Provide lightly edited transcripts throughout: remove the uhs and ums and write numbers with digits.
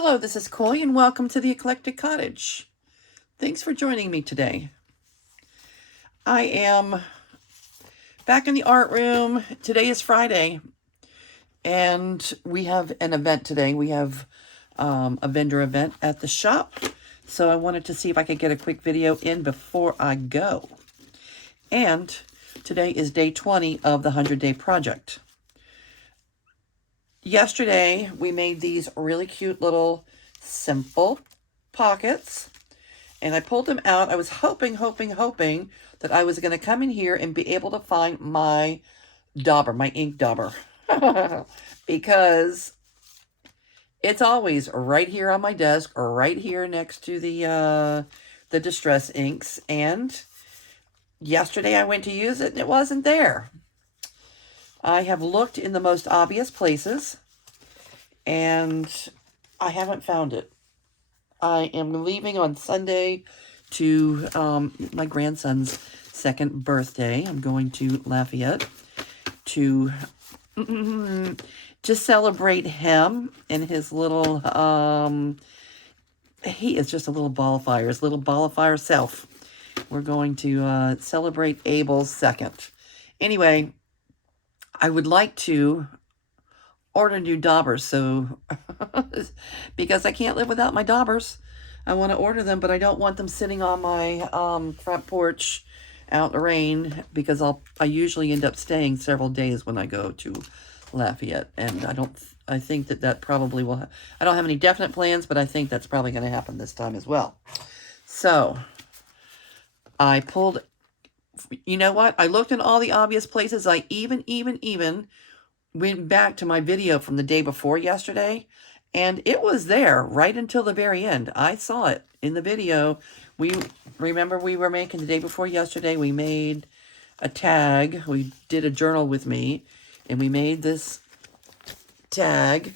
Hello, this is Coy, and welcome to the Eclectic Cottage. Thanks for joining me today. I am back in the art room. Today is Friday, and we have an event today. We have a vendor event at the shop, so I wanted to see if I could get a quick video in before I go. And today is day 20 of the 100-day project. Yesterday, we made these really cute little simple pockets, and I pulled them out. I was hoping that I was going to come in here and be able to find my dauber, my ink dauber, because it's always right here on my desk or right here next to the distress inks. And yesterday I went to use it and it wasn't there. I have looked in the most obvious places, and I haven't found it. I am leaving on Sunday to my grandson's second birthday. I'm going to Lafayette to just celebrate him and his little, he is just a little ball of fire, his little ball of fire self. We're going to celebrate Abel's second. Anyway, I would like to order new daubers, so because I can't live without my daubers. I want to order them, but I don't want them sitting on my front porch out in the rain, because I usually end up staying several days when I go to Lafayette, and I think that probably will, I don't have any definite plans, but I think that's probably going to happen this time as well. So I pulled, you know what? I looked in all the obvious places. I even went back to my video from the day before yesterday, and it was there right until the very end. I saw it in the video. Remember we were making the day before yesterday, we made a tag. We did a journal with me, and we made this tag,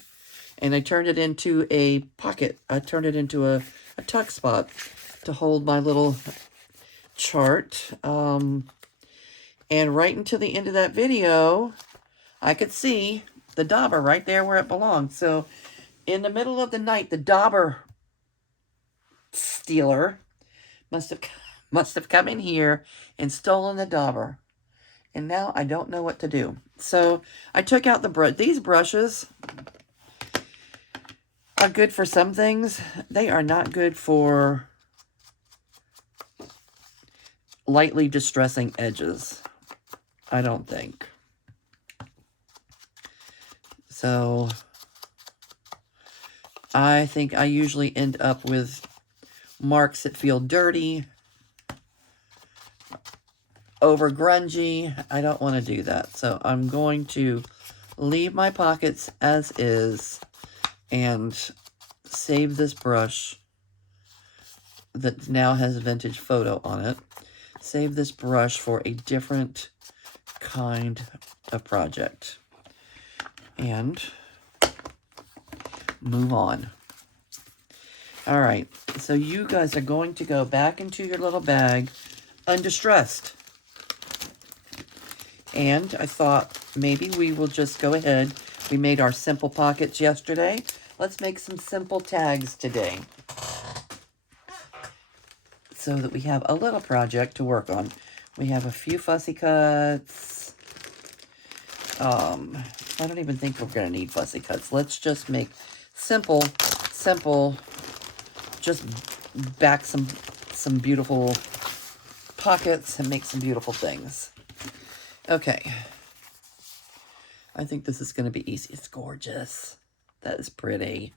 and I turned it into a pocket. I turned it into a tuck spot to hold my little chart. And right until the end of that video, I could see the dauber right there where it belonged. So in the middle of the night, the dauber stealer must have come in here and stolen the dauber. And now I don't know what to do. So I took out the brush. These brushes are good for some things. They are not good for lightly distressing edges, I don't think. So I think I usually end up with marks that feel dirty, over grungy. I don't want to do that. So I'm going to leave my pockets as is and save this brush that now has vintage photo on it. Save this brush for a different kind of project. And move on. All right, so you guys are going to go back into your little bag undistressed. And I thought maybe we will just go ahead. We made our simple pockets yesterday. Let's make some simple tags today, so that we have a little project to work on. We have a few fussy cuts. I don't even think we're going to need fussy cuts. Let's just make simple, just back some beautiful pockets and make some beautiful things. Okay. I think this is going to be easy. It's gorgeous. That is pretty.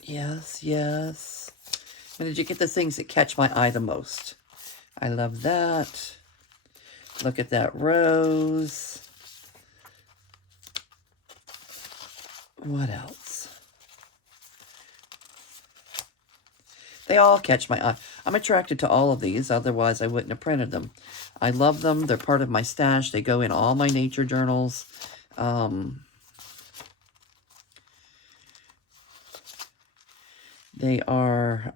Yes, yes. And did you get the things that catch my eye the most? I love that. Look at that rose. What else? They all catch my eye. I'm attracted to all of these, otherwise I wouldn't have printed them. I love them. They're part of my stash. They go in all my nature journals. They are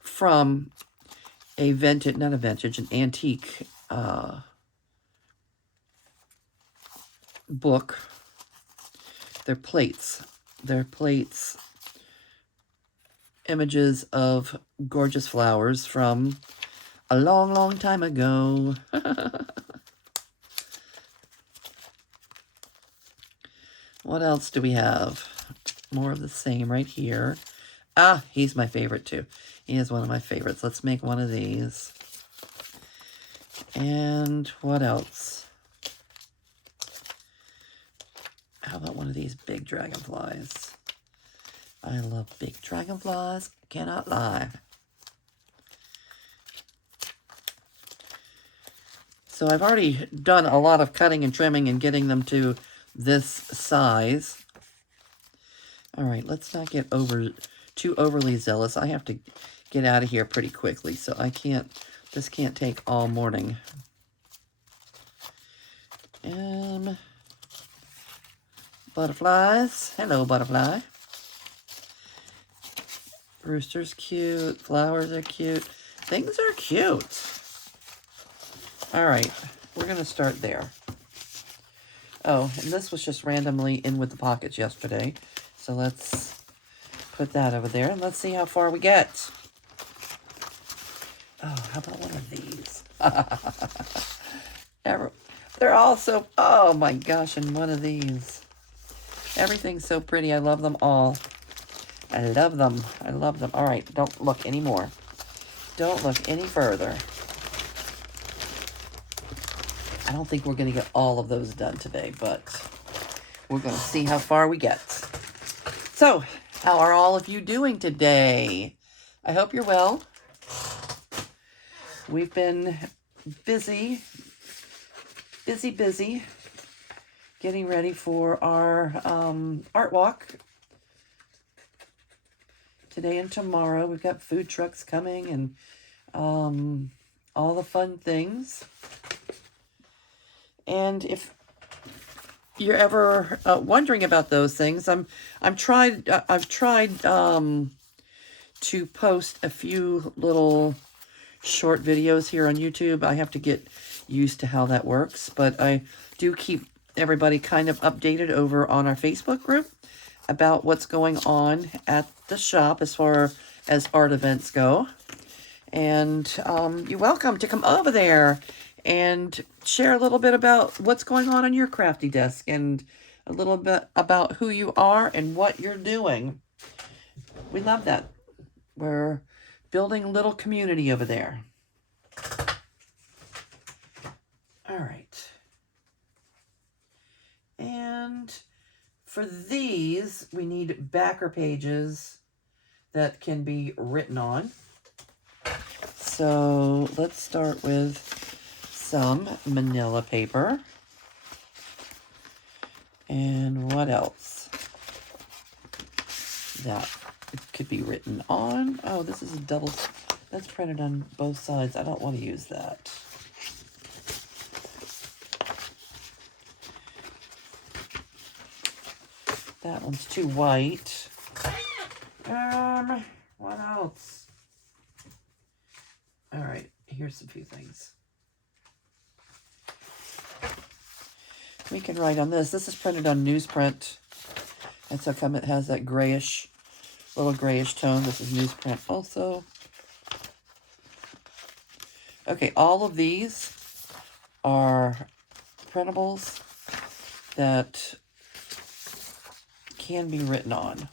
from a vintage, not a vintage, an antique book. They're plates. They're plates, images of gorgeous flowers from a long, long time ago. What else do we have? More of the same right here. Ah, he's my favorite too. He is one of my favorites. Let's make one of these. And what else? How about one of these big dragonflies? I love big dragonflies. Cannot lie. So I've already done a lot of cutting and trimming and getting them to this size. All right, let's not get too overly zealous. I have to get out of here pretty quickly, so this can't take all morning. Butterflies. Hello, butterfly. Rooster's cute. Flowers are cute. Things are cute. All right, we're going to start there. Oh, and this was just randomly in with the pockets yesterday. So let's put that over there, and let's see how far we get. Oh, how about one of these? They're all so, oh my gosh, and one of these. Everything's so pretty. I love them all. I love them. I love them. All right, don't look anymore. Don't look any further. I don't think we're going to get all of those done today, but we're going to see how far we get. So, how are all of you doing today? I hope you're well. We've been busy, getting ready for our art walk today and tomorrow. We've got food trucks coming and all the fun things. And if you're ever wondering about those things, I've tried to post a few little short videos here on YouTube. I have to get used to how that works, but I do keep everybody kind of updated over on our Facebook group about what's going on at the shop as far as art events go. And you're welcome to come over there and share a little bit about what's going on your crafty desk and a little bit about who you are and what you're doing. We love that. We're building a little community over there. All right. And for these, we need backer pages that can be written on. So let's start with some manila paper. And what else that could be written on? Oh, this is a double, that's printed on both sides. I don't want to use that. That one's too white. What else? All right, here's a few things. We can write on this. This is printed on newsprint. That's how come it has that grayish, little grayish tone. This is newsprint also. Okay, all of these are printables that can be written on.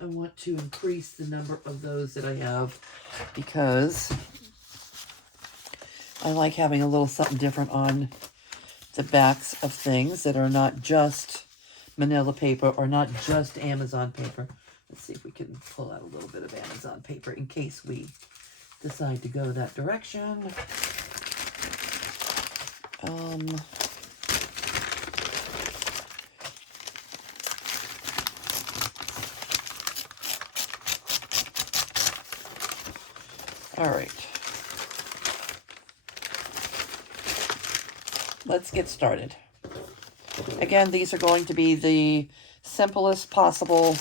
I want to increase the number of those that I have because I like having a little something different on the backs of things that are not just manila paper or not just Amazon paper. Let's see if we can pull out a little bit of Amazon paper in case we decide to go that direction. All right. Let's get started. Again, these are going to be the simplest possible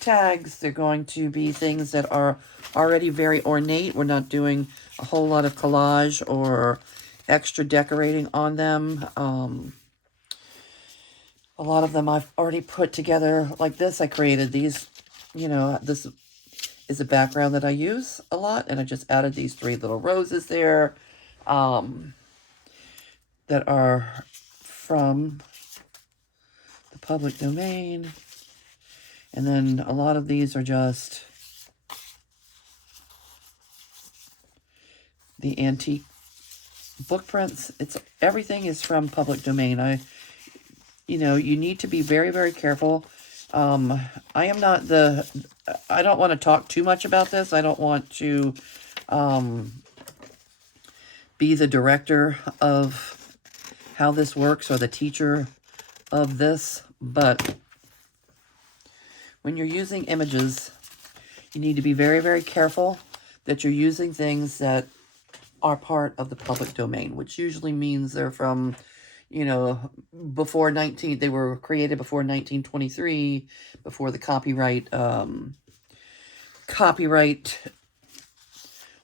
tags. They're going to be things that are already very ornate. We're not doing a whole lot of collage or extra decorating on them. A lot of them I've already put together like this. I created these, you know, this is a background that I use a lot, and I just added these 3 little roses there that are from the public domain. And then a lot of these are just the antique book prints. Everything is from public domain. You know, you need to be very, very careful. I don't want to talk too much about this. I don't want to be the director of how this works or the teacher of this, but when you're using images, you need to be very, very careful that you're using things that are part of the public domain, which usually means they're from, you know, they were created before 1923, before the copyright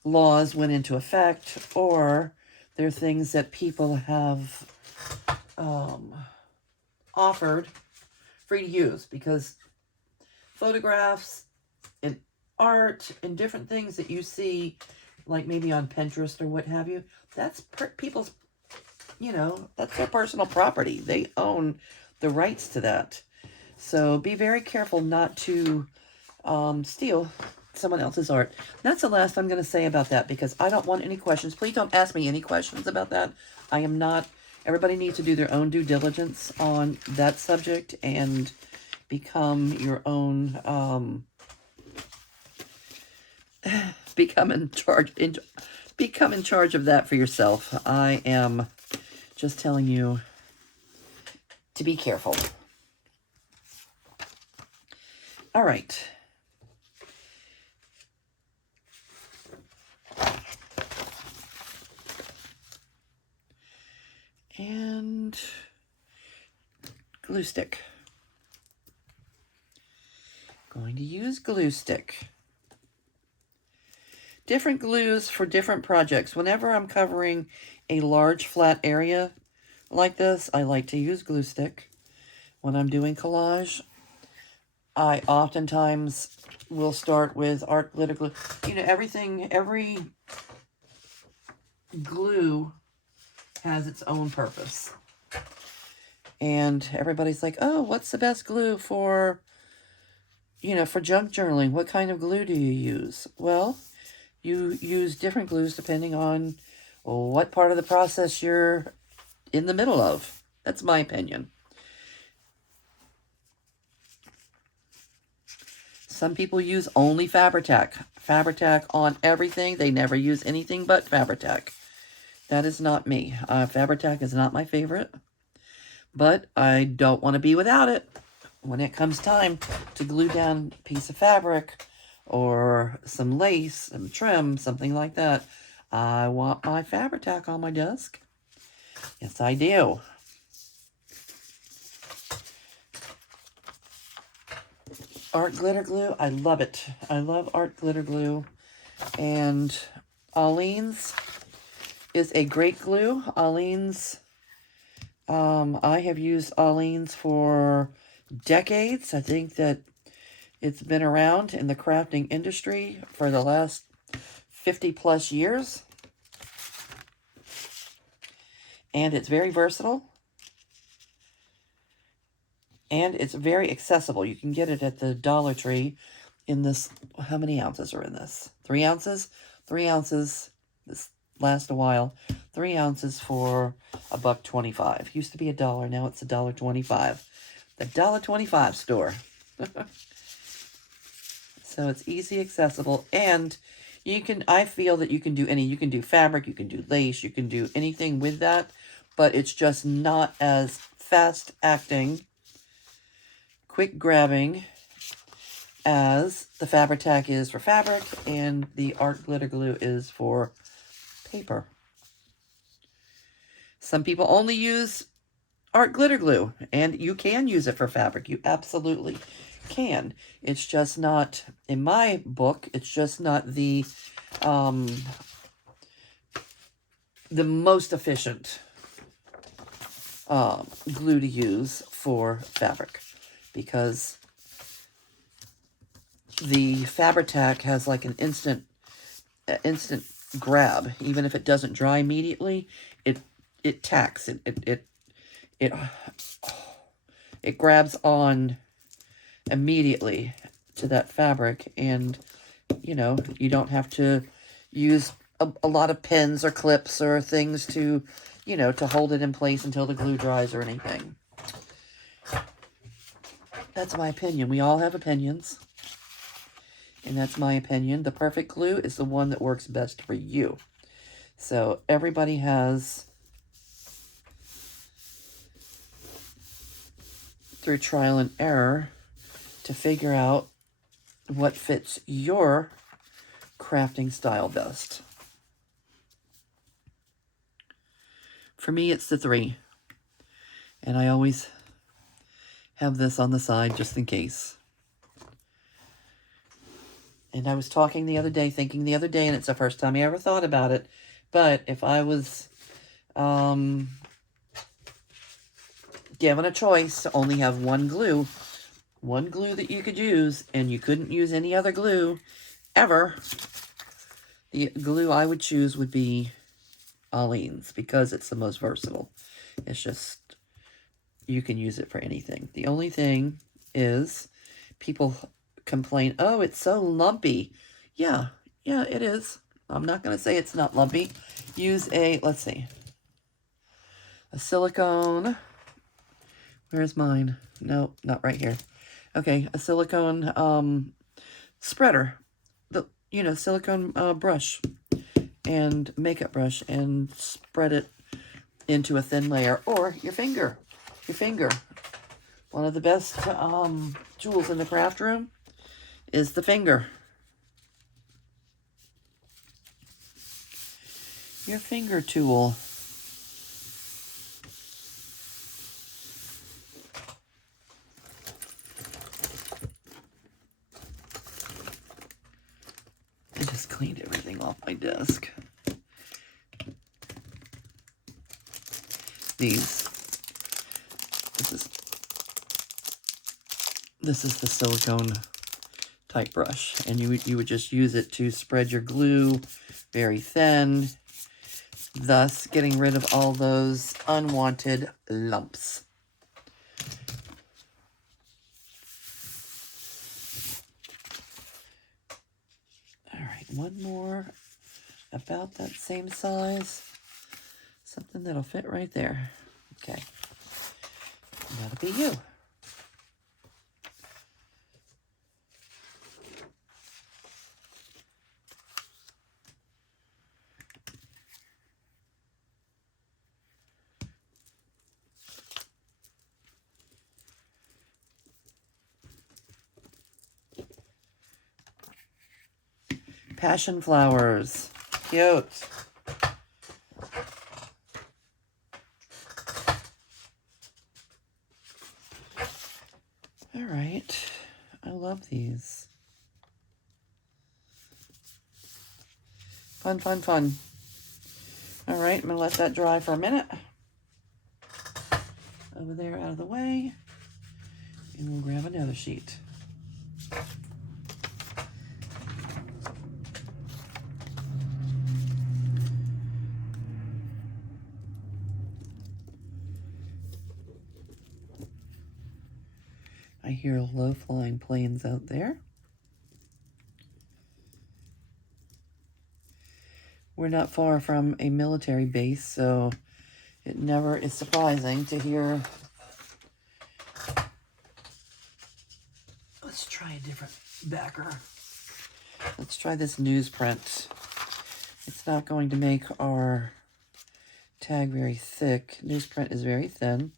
laws went into effect, or they're things that people have offered free to use, because photographs and art and different things that you see, like maybe on Pinterest or what have you, that's people's, you know, that's their personal property. They own the rights to that. So be very careful not to steal someone else's art. That's the last I'm going to say about that, because I don't want any questions. Please don't ask me any questions about that. I am not... Everybody needs to do their own due diligence on that subject and become your own... become in charge of that for yourself. I am just telling you to be careful. All right. And glue stick. Going to use glue stick. Different glues for different projects. Whenever I'm covering a large flat area like this, I like to use glue stick. When I'm doing collage, I oftentimes will start with art glitter glue. You know, every glue has its own purpose. And everybody's like, oh, what's the best glue for, you know, for junk journaling? What kind of glue do you use? Well, you use different glues depending on what part of the process you're in the middle of. That's my opinion. Some people use only Fabri-Tac. Fabri-Tac on everything. They never use anything but Fabri-Tac. That is not me. Fabri-Tac is not my favorite, but I don't want to be without it. When it comes time to glue down a piece of fabric or some lace, some trim, something like that, I want my Fabri-Tac on my desk. Yes, I do. Art glitter glue, I love it. I love art glitter glue. And Aleene's is a great glue. Aleene's, I have used Aleene's for decades. I think that it's been around in the crafting industry for the last 50 plus years. And it's very versatile. And it's very accessible. You can get it at the Dollar Tree in this. How many ounces are in this? 3 ounces? 3 ounces. This lasts a while. 3 ounces for $1.25. Used to be $1. Now it's $1.25. The $1.25 store. So it's easy, accessible, and you can. I feel that you can do you can do fabric, you can do lace, you can do anything with that, but it's just not as fast acting, quick grabbing as the Fabri-Tac is for fabric and the art glitter glue is for paper. Some people only use art glitter glue, and you can use it for fabric. You absolutely can. It's just not, in my book, it's just not the the most efficient glue to use for fabric, because the Fabri-Tac has like an instant grab. Even if it doesn't dry immediately, it tacks. It grabs on immediately to that fabric, and you know, you don't have to use a lot of pins or clips or things to, you know, to hold it in place until the glue dries or anything. That's my opinion. We all have opinions. And that's my opinion. The perfect glue is the one that works best for you. So everybody has, through trial and error, to figure out what fits your crafting style best. For me, it's the 3. And I always have this on the side just in case. And I was talking the other day, thinking the other day, and it's the first time I ever thought about it, but if I was given a choice to only have one glue that you could use, and you couldn't use any other glue ever, the glue I would choose would be Aleene's, because it's the most versatile. It's just, you can use it for anything. The only thing is, people complain, oh, it's so lumpy. Yeah, it is. I'm not going to say it's not lumpy. Use a, let's see, a silicone. Where's mine? No, not right here. Okay, a silicone spreader. You know, silicone brush and makeup brush, and spread it into a thin layer, or your finger. One of the best tools in the craft room is the finger. Your finger tool. I just cleaned everything off my desk. This is the silicone type brush, and you would just use it to spread your glue very thin, thus getting rid of all those unwanted lumps. All right, one more about that same size. Something that'll fit right there. Okay, that'll be you. Passion flowers. Cute. All right. I love these. Fun, fun, fun. All right, I'm going to let that dry for a minute. Over there, out of the way. And we'll grab another sheet. I hear low-flying planes out there. We're not far from a military base, so it never is surprising to hear. Let's try a different backer. Let's try this newsprint. It's not going to make our tag very thick. Newsprint is very thin.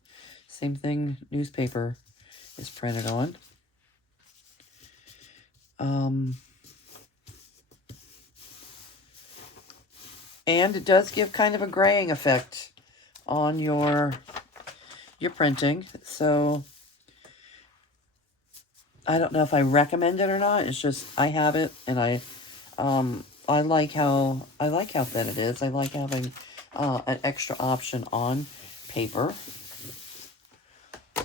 Same thing newspaper is printed on. And it does give kind of a graying effect on your printing. So I don't know if I recommend it or not. It's just I have it, and I like how thin it is. I like having an extra option on paper. All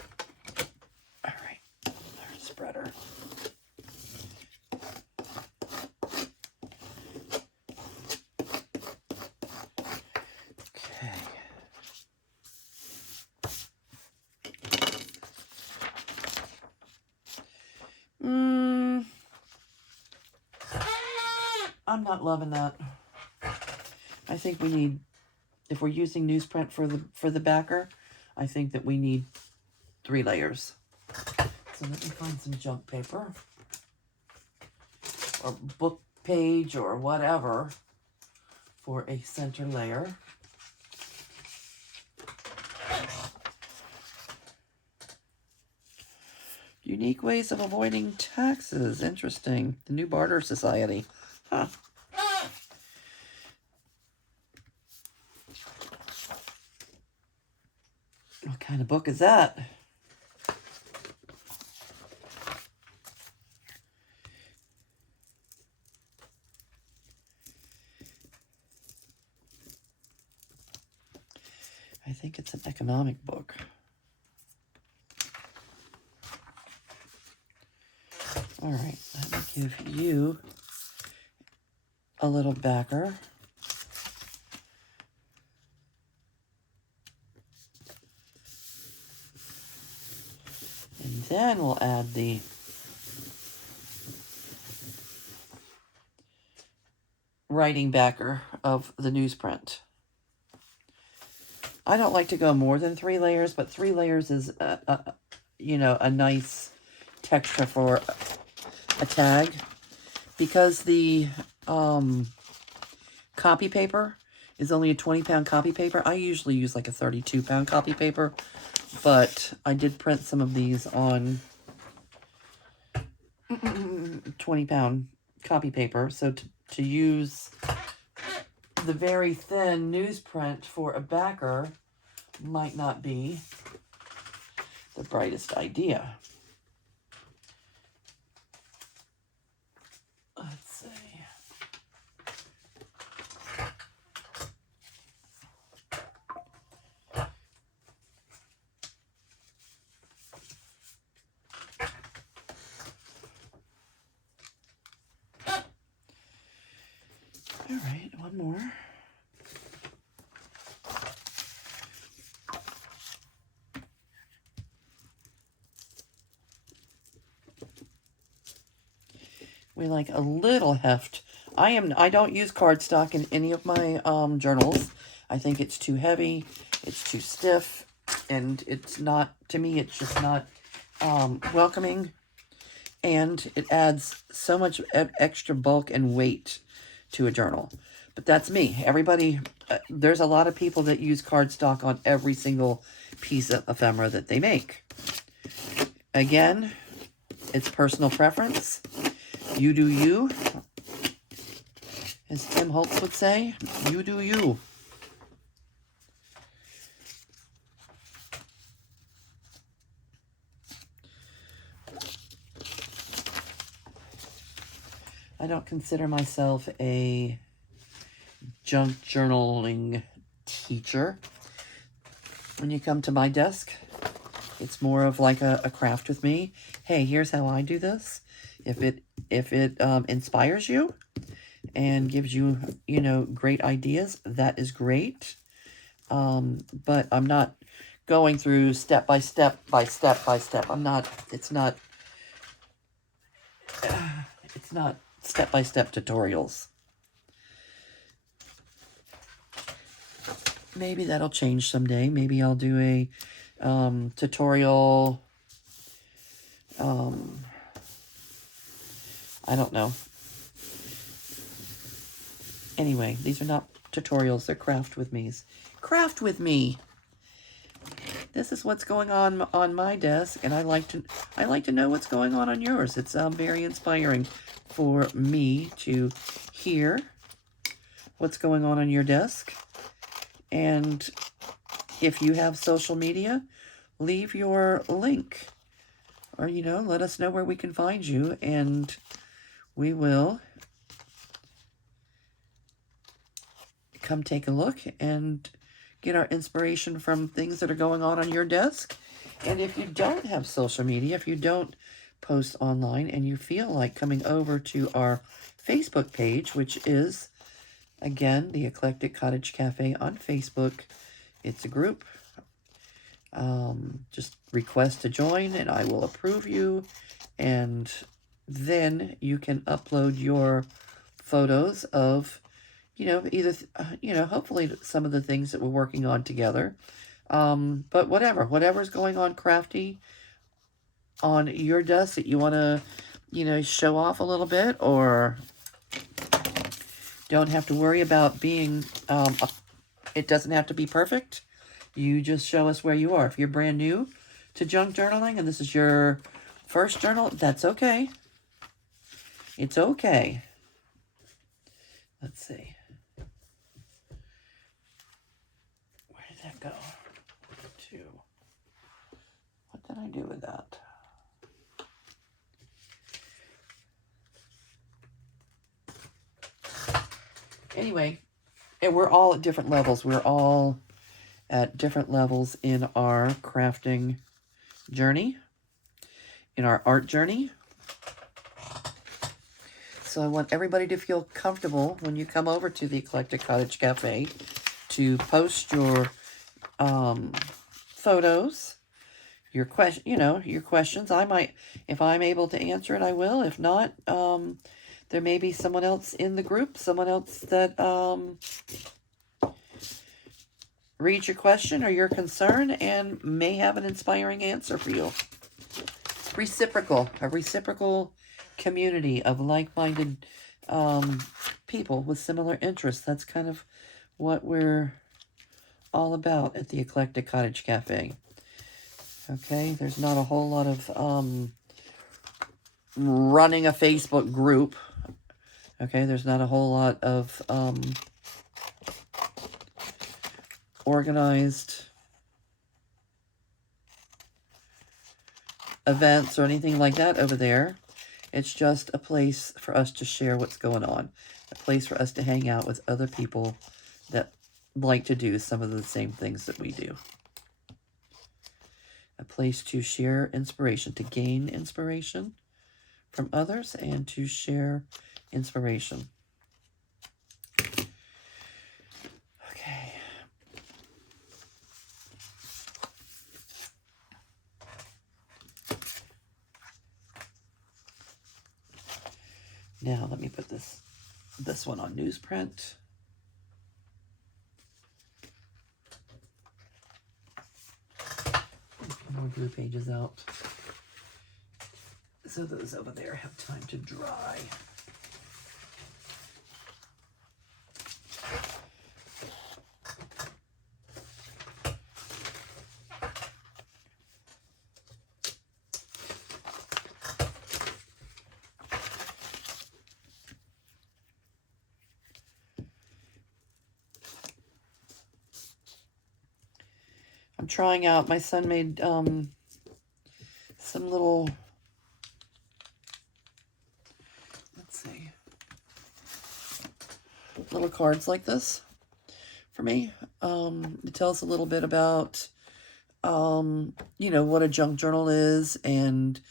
right, our spreader. Okay. I'm not loving that. I think we need, if we're using newsprint for the backer, I think that we need 3 layers. So let me find some junk paper or book page or whatever for a center layer. Unique ways of avoiding taxes. Interesting. The New Barter Society. Huh. What kind of book is that? I think it's an economic book. All right, let me give you a little backer. And then we'll add the writing backer of the newsprint. I don't like to go more than 3 layers, but 3 layers is, you know, a nice texture for a tag. Because the copy paper is only a 20-pound copy paper, I usually use like a 32-pound copy paper, but I did print some of these on 20-pound copy paper, so to use the very thin newsprint for a backer might not be the brightest idea. Let's see. All right, one more. We like a little heft. I don't use cardstock in any of my journals. I think it's too heavy, it's too stiff, and it's not, to me, it's just not welcoming. And it adds so much extra bulk and weight to a journal. But that's me. Everybody, there's a lot of people that use cardstock on every single piece of ephemera that they make. Again, it's personal preference. You do you. As Tim Holtz would say, you do you. I don't consider myself a junk journaling teacher. When you come to my desk, it's more of like a craft with me. Hey, here's how I do this. If it inspires you and gives you, you know, great ideas, that is great. But I'm not going through step by step by step by step. I'm not, it's not step-by-step tutorials. Maybe that'll change someday. Maybe I'll do a tutorial. I don't know. Anyway, these are not tutorials. They're craft with me's. Craft with me. This is what's going on my desk, and I like to know what's going on yours. It's very inspiring for me to hear what's going on your desk. And if you have social media, leave your link, or, you know, let us know where we can find you, and we will come take a look and get our inspiration from things that are going on your desk. And if you don't have social media, if you don't post online and you feel like coming over to our Facebook page, which is, again, the Eclectic Cottage Cafe on Facebook. It's a group. Just request to join and I will approve you. And then you can upload your photos of, either, hopefully some of the things that we're working on together. But whatever's going on crafty on your desk that you want to, show off a little bit, or don't have to worry about being, it doesn't have to be perfect. You just show us where you are. If you're brand new to junk journaling and this is your first journal, that's okay. It's okay. Let's see. Where did that go? What did I do with that? Anyway, and we're all at different levels. We're all at different levels in our crafting journey, in our art journey. So I want everybody to feel comfortable when you come over to the Eclectic Cottage Cafe to post your photos, your questions. I might, if I'm able to answer it, I will. If not, there may be someone else in the group, someone else that reads your question or your concern and may have an inspiring answer for you. Reciprocal, a reciprocal community of like-minded people with similar interests. That's kind of what we're all about at the Eclectic Cottage Cafe. Okay, there's not a whole lot of running a Facebook group. Okay, there's not a whole lot of organized events or anything like that over there. It's just a place for us to share what's going on. A place for us to hang out with other people that like to do some of the same things that we do. A place to share inspiration, to gain inspiration from others and to share inspiration. Okay. Now let me put this one on newsprint. More glue pages out. So those over there have time to dry. I'm trying out, my son made some little, let's see, little cards like this for me. It tells a little bit about, what a junk journal is and,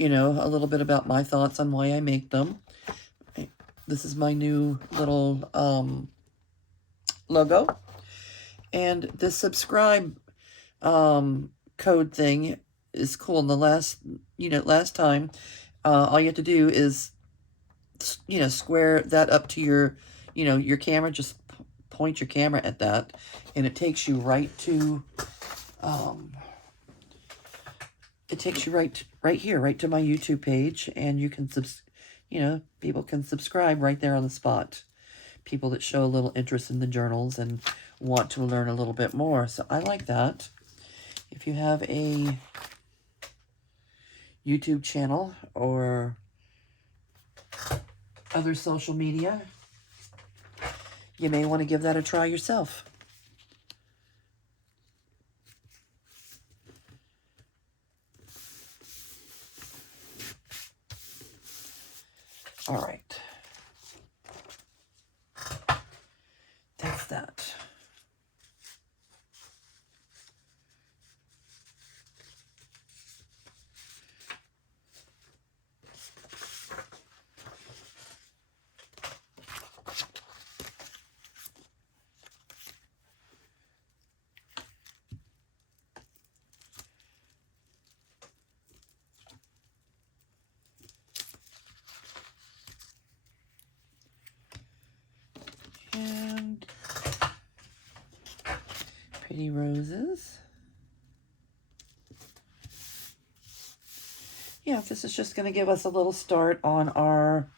a little bit about my thoughts on why I make them. This is my new little logo. And this subscribe code thing is cool. And the last time, all you have to do is, square that up to your, your camera. Just point your camera at that, and it takes you right to, right here, right to my YouTube page, and you can people can subscribe right there on the spot. People that show a little interest in the journals and want to learn a little bit more. So I like that. If you have a YouTube channel or other social media, you may want to give that a try yourself. All right. That's that. And Pretty Roses. Yeah, this is just going to give us a little start on our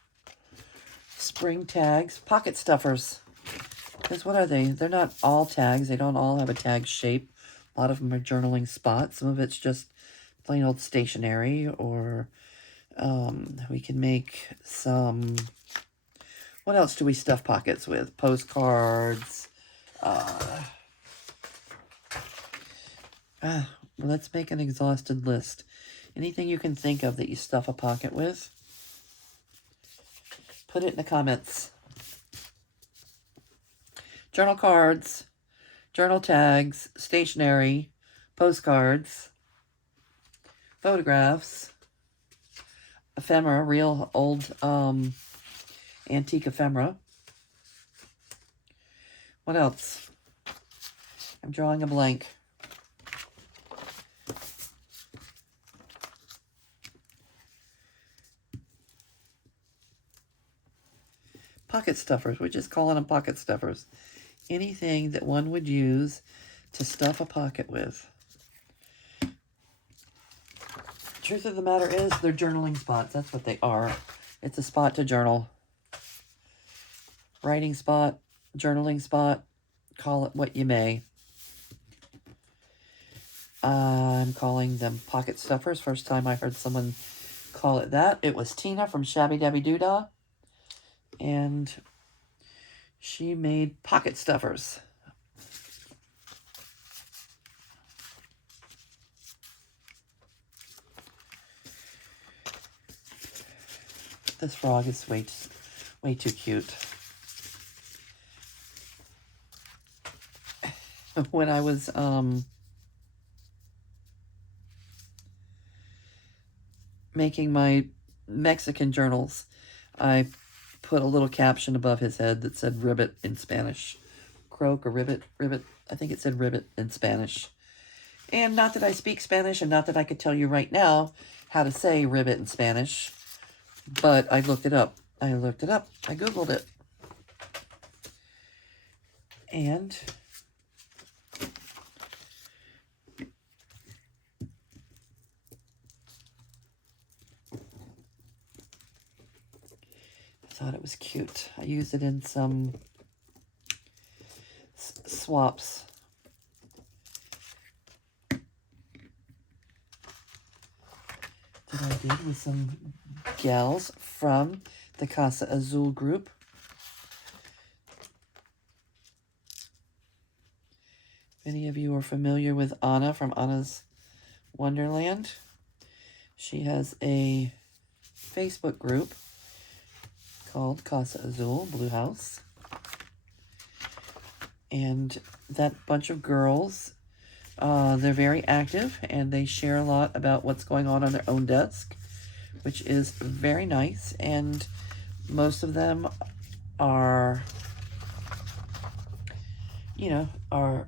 spring tags. Pocket stuffers. Because what are they? They're not all tags. They don't all have a tag shape. A lot of them are journaling spots. Some of it's just plain old stationery. Or we can make some... What else do we stuff pockets with? Postcards. Let's make an exhausted list. Anything you can think of that you stuff a pocket with, put it in the comments. Journal cards, journal tags, stationery, postcards, photographs, ephemera, real old antique ephemera. What else? I'm drawing a blank. Pocket stuffers. We're just calling them pocket stuffers. Anything that one would use to stuff a pocket with. Truth of the matter is, they're journaling spots. That's what they are. It's a spot to journal. Writing spot, journaling spot, call it what you may. I'm calling them pocket stuffers. First time I heard someone call it that, it was Tina from Shabby Dabby Doodah. And she made pocket stuffers. This frog is way too cute. When I was making my Mexican journals, I put a little caption above his head that said ribbit in Spanish. Croak or ribbit. I think it said ribbit in Spanish. And not that I speak Spanish, and not that I could tell you right now how to say ribbit in Spanish, but I looked it up. I Googled it. And I thought it was cute. I used it in some swaps. That I did with some gals from the Casa Azul group. Many of you are familiar with Anna from Anna's Wonderland. She has a Facebook group called Casa Azul, Blue House. And that bunch of girls, they're very active, and they share a lot about what's going on their own desk, which is very nice. And most of them are, are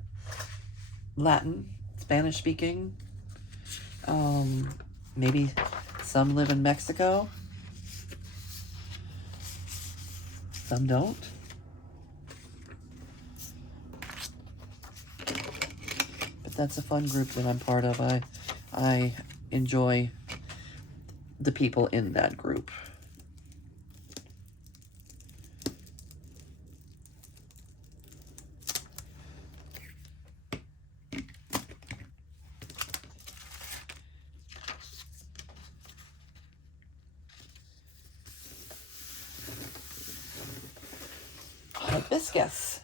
Latin, Spanish speaking. Maybe some live in Mexico. Some don't. But that's a fun group that I'm part of. I enjoy the people in that group. Hibiscus.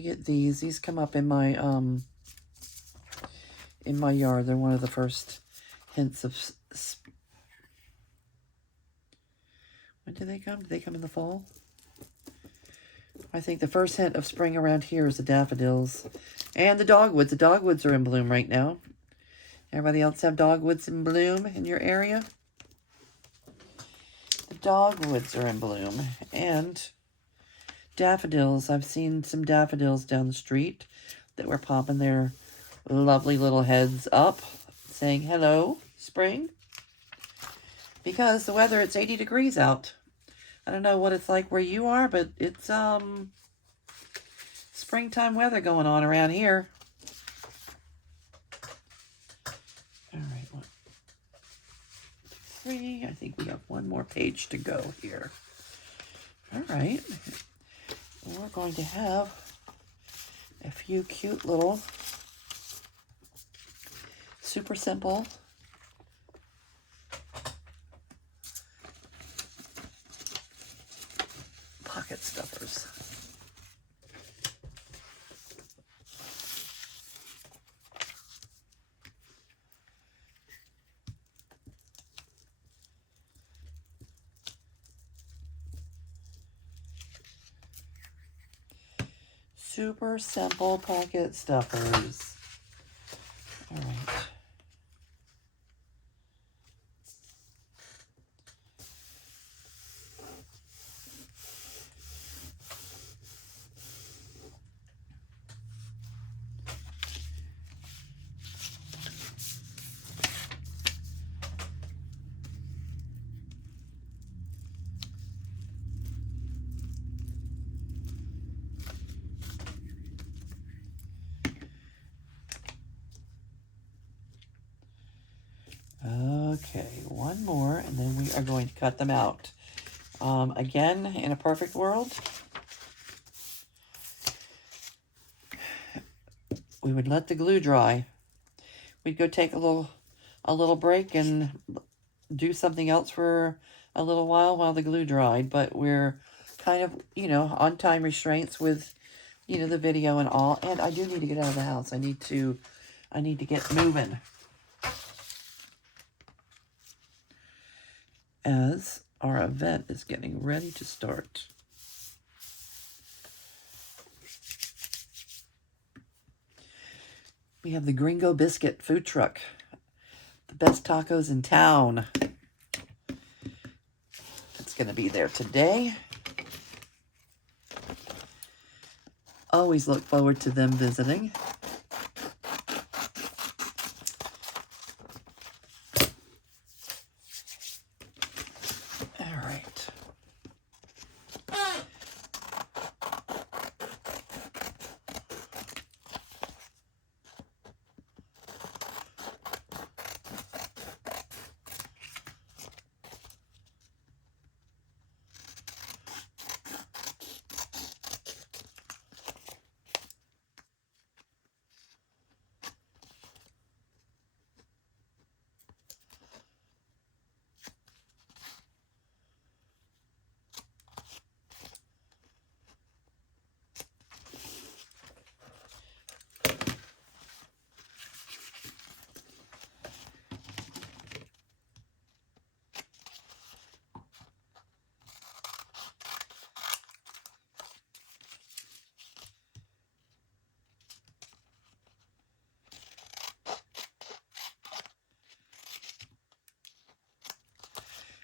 I get these. These come up in my yard. They're one of the first hints of when do they come? Do they come in the fall? I think the first hint of spring around here is the daffodils and the dogwoods. The dogwoods are in bloom right now. Everybody else have dogwoods in bloom in your area? The dogwoods are in bloom. And daffodils. I've seen some daffodils down the street that were popping their lovely little heads up, saying, hello, spring. Because the weather, it's 80 degrees out. I don't know what it's like where you are, but it's springtime weather going on around here. All right, 1, 2, 3. I think we have one more page to go here. All right. We're going to have a few cute little, super simple pocket stuffers. Super simple pocket stuffers. All right. Okay, one more, and then we are going to cut them out. Again, in a perfect world, we would let the glue dry. We'd go take a little break and do something else for a little while the glue dried, but we're kind of, on time restraints with, the video and all, and I do need to get out of the house. I need to get moving. As our event is getting ready to start. We have the Gringo Biscuit food truck. The best tacos in town. It's going to be there today. Always look forward to them visiting. All right.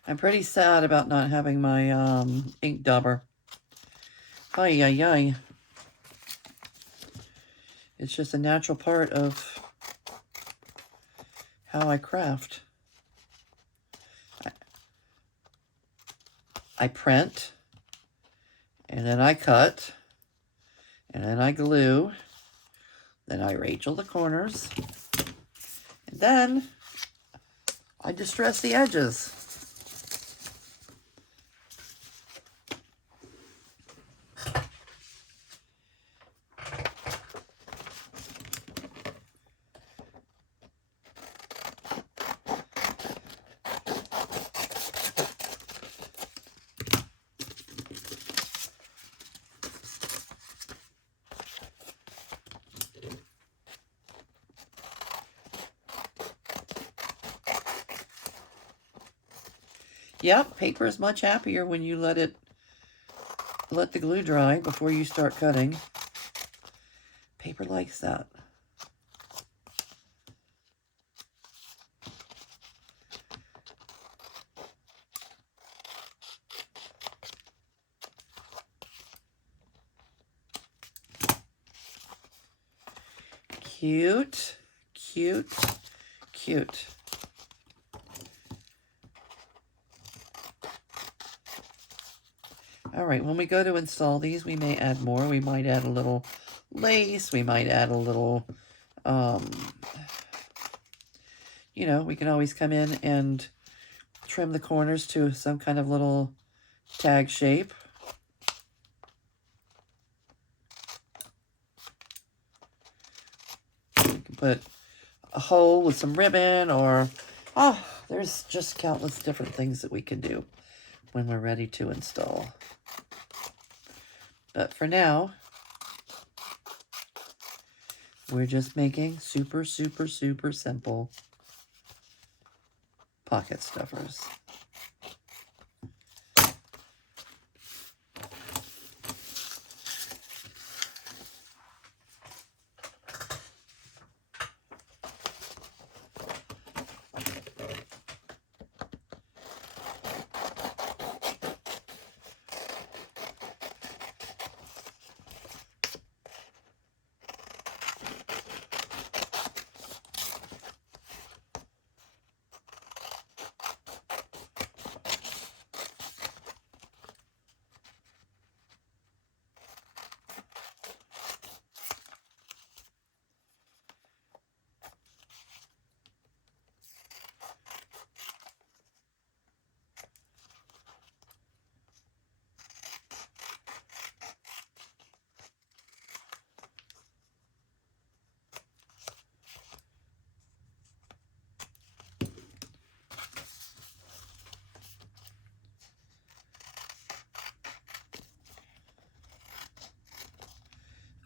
I'm pretty sad about not having my ink dauber. Ay, ay, ay. It's just a natural part of how I craft. I print, and then I cut, and then I glue, then I Rachel the corners, and then I distress the edges. Yep, paper is much happier when you let the glue dry before you start cutting. Paper likes that. Cute, cute, cute. All right, when we go to install these, we may add more. We might add a little lace. We might add a little, you know, we can always come in and trim the corners to some kind of little tag shape. You can put a hole with some ribbon, or, there's just countless different things that we can do when we're ready to install. But for now, we're just making super, super, super simple pocket stuffers.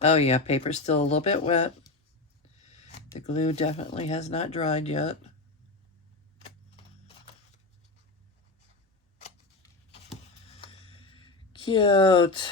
Oh yeah, paper's still a little bit wet. The glue definitely has not dried yet. Cute.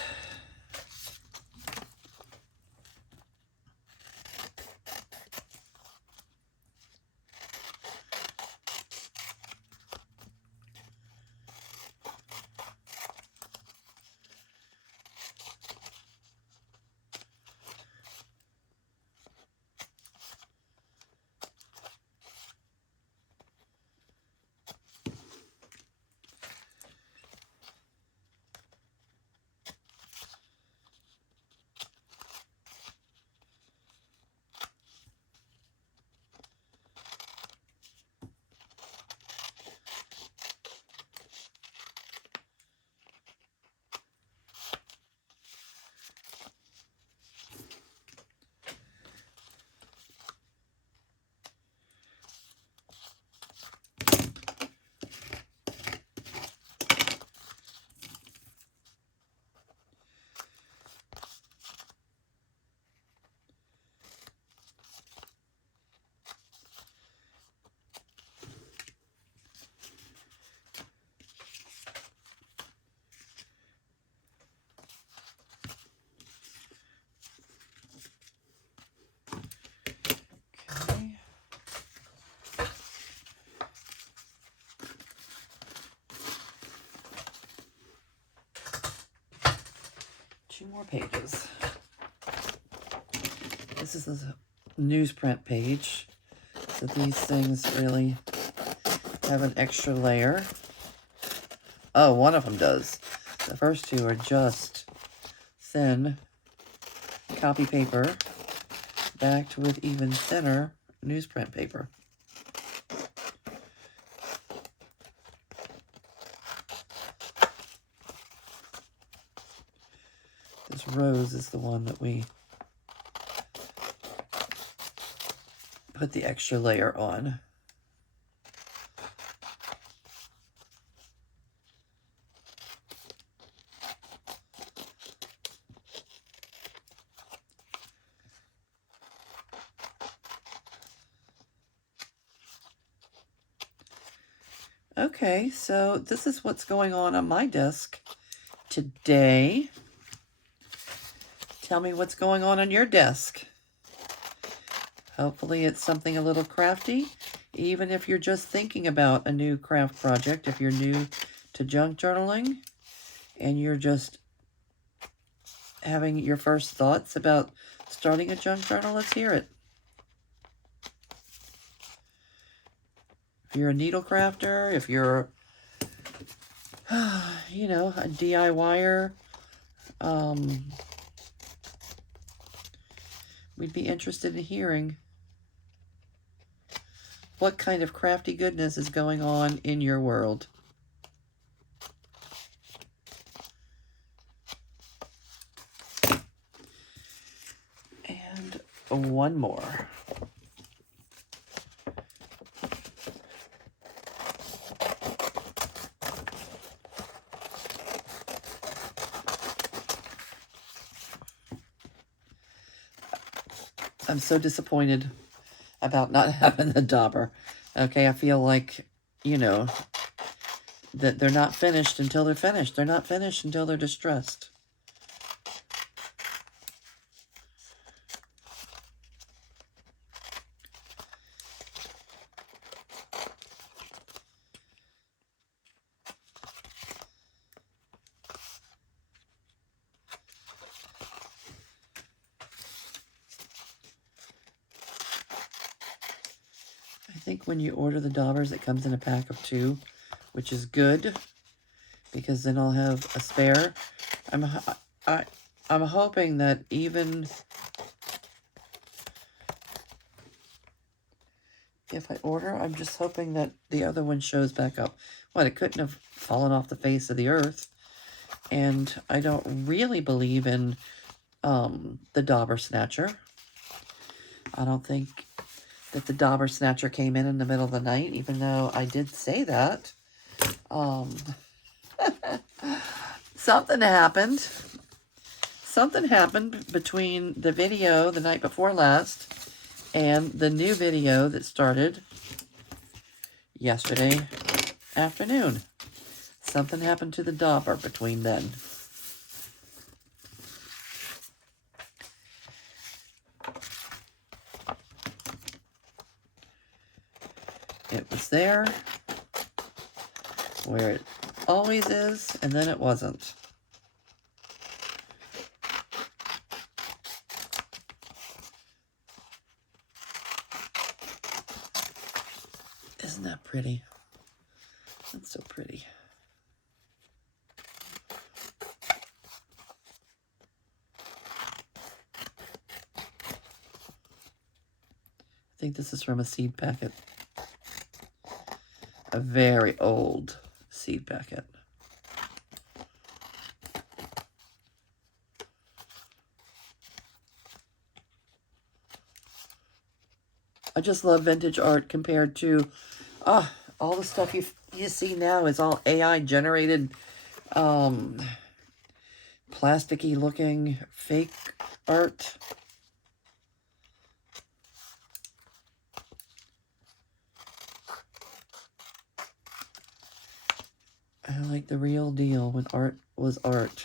Okay. Two more pages. This is a newsprint page, so these things really have an extra layer. Oh, one of them does. The first two are just thin copy paper backed with even thinner newsprint paper. This rose is the one that we put the extra layer on. Okay, so this is what's going on my desk today. Tell me what's going on your desk. Hopefully it's something a little crafty, even if you're just thinking about a new craft project, if you're new to junk journaling and you're just having your first thoughts about starting a junk journal, let's hear it. If you're a needle crafter, if you're, you know, a DIYer, we'd be interested in hearing what kind of crafty goodness is going on in your world. And one more. I'm so disappointed about not having the dauber. Okay, I feel like, you know, that they're not finished until they're finished. They're not finished until they're distressed. I think when you order the daubers, it comes in a pack of 2, which is good, because then I'll have a spare. I'm hoping that even if I order, I'm just hoping that the other one shows back up. What, it couldn't have fallen off the face of the earth. And I don't really believe in the dauber snatcher. I don't think that the dauber snatcher came in the middle of the night, even though I did say that. Something happened. Something happened between the video the night before last and the new video that started yesterday afternoon. Something happened to the dauber between then. It was there, where it always is, and then it wasn't. Isn't that pretty? That's so pretty. I think this is from a seed packet. A very old seed packet. I just love vintage art compared to all the stuff you see now is all AI generated, plasticky looking fake art. I like the real deal when art was art.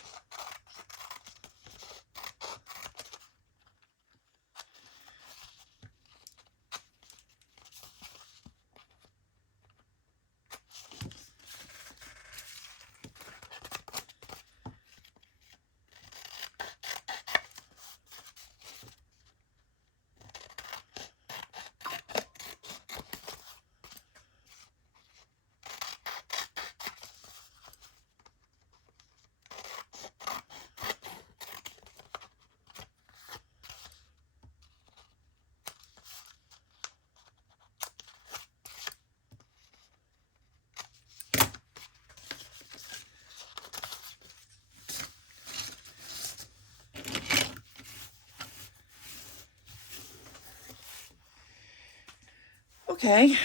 Okay,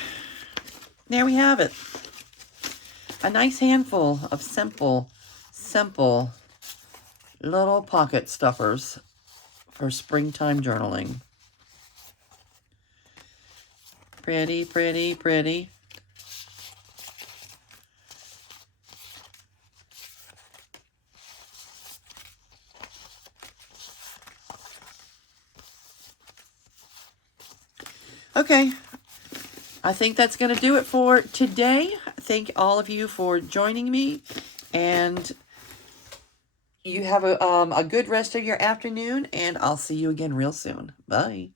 there we have it. A nice handful of simple little pocket stuffers for springtime journaling. Pretty, pretty, pretty. Okay. I think that's going to do it for today. Thank all of you for joining me. And you have a good rest of your afternoon. And I'll see you again real soon. Bye.